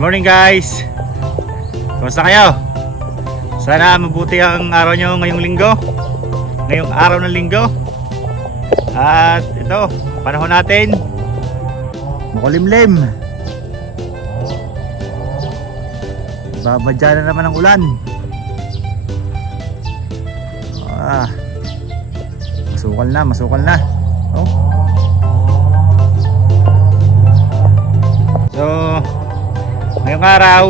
morning guys! Kumusta kayo? Sana mabuti ang araw nyo ngayong linggo. Ngayong araw ng linggo. At ito, panahon natin makulimlim. Babadya na naman ang ulan. Masukal na. Oh. So, ngayong araw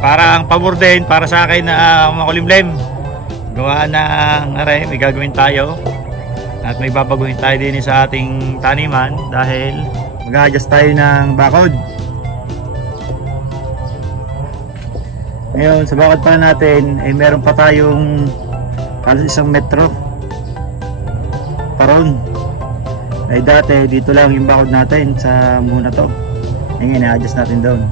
parang pabor din para sa akin na makulimlim. Gawa ng may gagawin tayo at may babaguhin tayo din sa ating taniman dahil mag-adjust tayo ng bakod. Ngayon sa bakod pa natin ay meron pa tayong halos 1 metro paron. Ay dati dito lang yung bakod natin sa muna to. Ngayon i-adjust natin doon.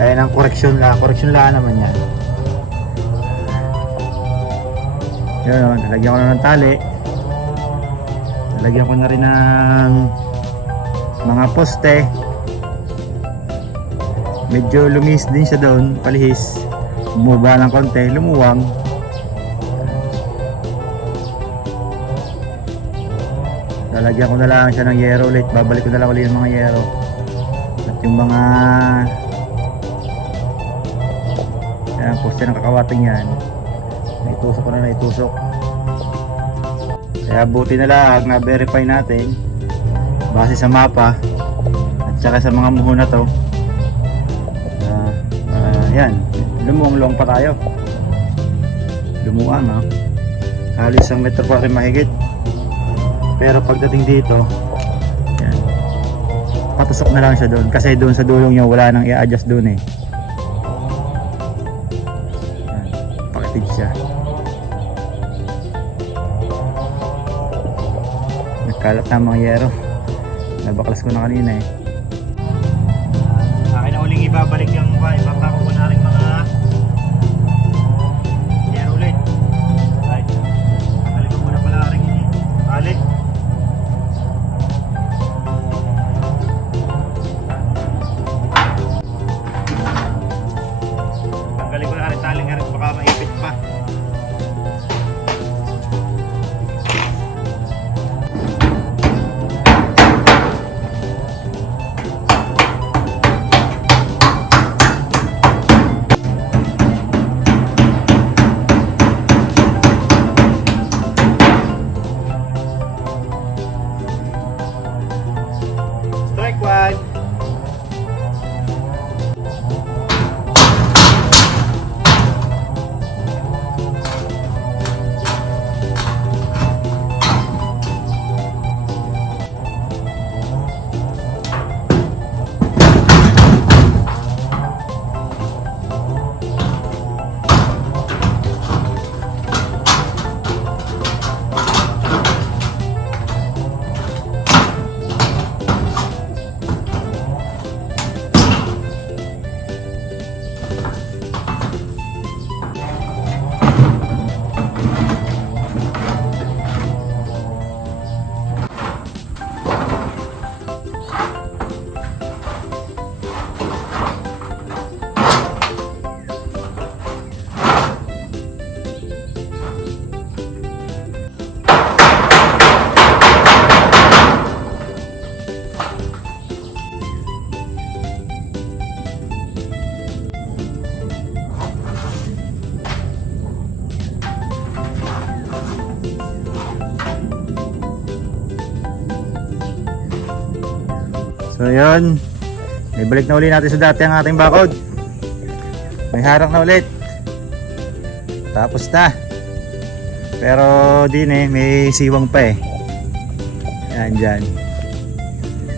Ayan ang correction lang naman yan. Yun, nalagyan ko na ng tali. Nalagyan ko na rin ng mga poste. Medyo lumis din siya doon, palihis. Bumaba ng konti, lumuwang. Lalagyan ko na lang siya ng yero ulit. Babalik ko na lang ulit yung mga yero. At yung mga yan, poste ng kakawating yan. Naitusok ko na naitusok. Kaya buti na lang na-verify natin base sa mapa at saka sa mga muho na to. Yan, lumuang-luang pa tayo. Lumuang, no? Halos 1 metro pa rin mahigit. Pero pagdating dito, yan, patusok na lang siya doon. Kasi doon sa dulong niya wala nang i-adjust doon eh. Yan, pakitid siya. Nagkalat na mga yero. Nabaklas ko na kanina eh. Akin na uling ibabalik yung ipapako ko na rin mga yero ulit. Right. Tanggalin ko muna pala rin yung tali. Tanggalin ko na rin tali nga rin baka maipit pa. Strike one. So yun, ibalik na ulit natin sa dati ang ating bakod. May harang na ulit. Tapos na. Pero din may siwang pa eh. Yan dyan.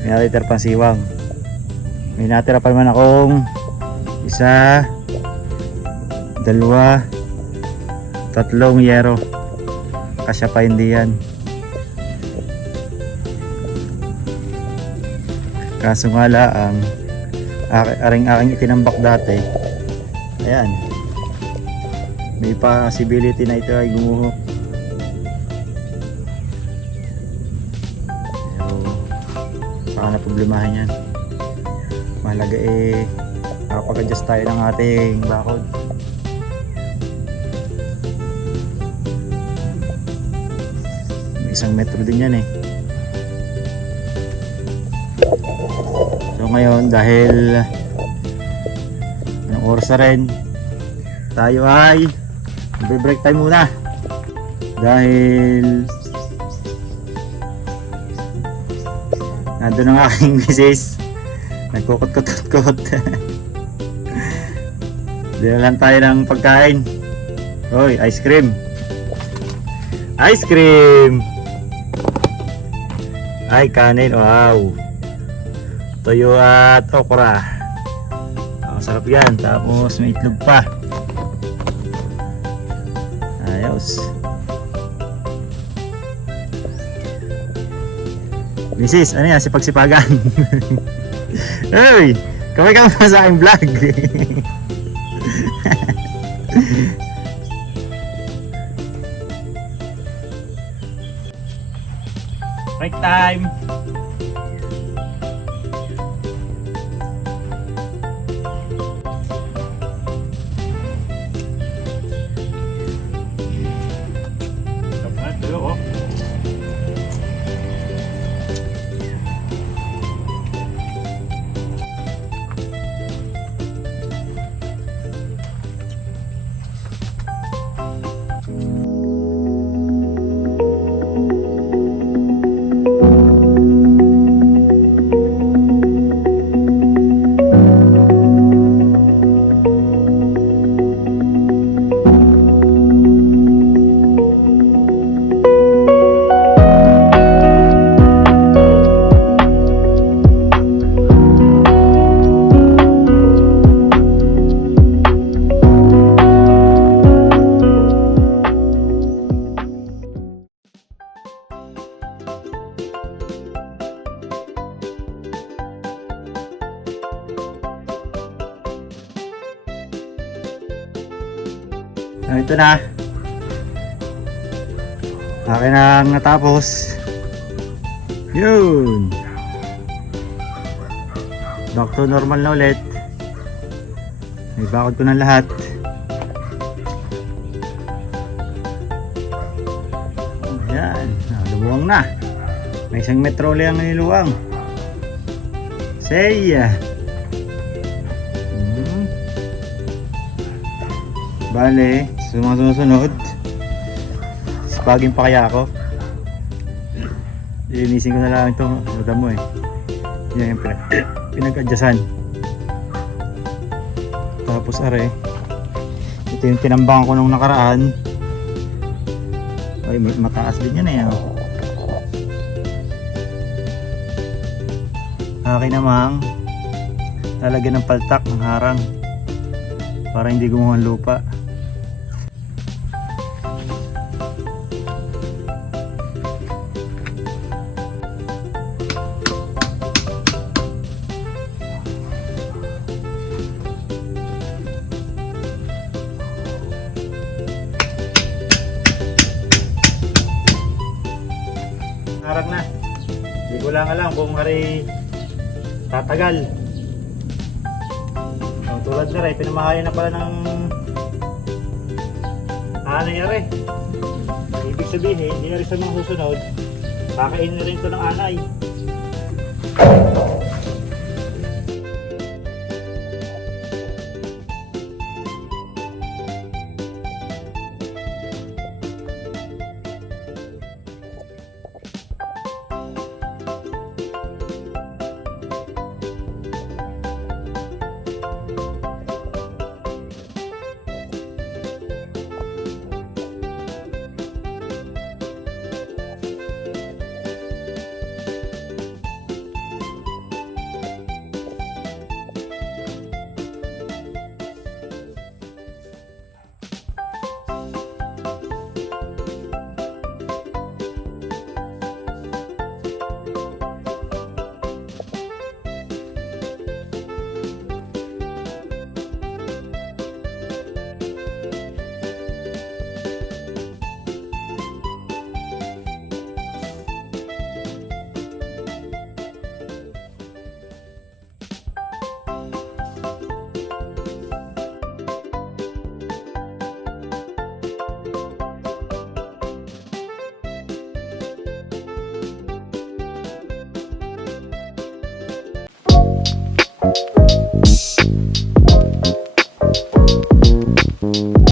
May natitira pang siwang. May natira pa naman akong 1, 2, 3 yero. Kasya pa hindi yan. Kaso nga lang aking itinambak dati. Ayan, may possibility na ito ay gumuho. So, saka na problemahin yan. Mahalaga nakapag-adjust tayo ng ating bakod. May 1 metro din yan So ngayon, dahil anong oras na rin, tayo ay break time muna dahil nandun ang aking misis nagkukot-kot-kot. Dinalan tayo ng pagkain. Hoy, ice cream. Ice cream. Ay, kanin. Wow. Toyo at okra. Ang sarap yan. Tapos may itlog pa. Ayos. Misis, ano yan? Sipag-sipagan. Hey! Kamay ka muna sa aking vlog. Break time! Ito na. Akin na natapos. Yun. Back to normal na ulit. May bakod ko ng lahat. Ayan. Lubuwang na. May 1 metro ulit ang niluwang. Say. Bale, sumunod. Sipagin pa kaya ako. Linisin ko na lang ito. Luta mo Yan yung pinag-adjasan. Tapos are, ito yung tinambangan ko nung nakaraan. Ay, mataas din yan Akin namang lalagyan ng paltak ng harang para hindi gumuha ang lupa. Harap na. Hindi ko lang alam kung hari tatagal. Tulad na rin, pinamahali na pala ng anay na rin. Ibig sabihin, hindi na rin sa mga susunod, kakain na rin ito ng anay.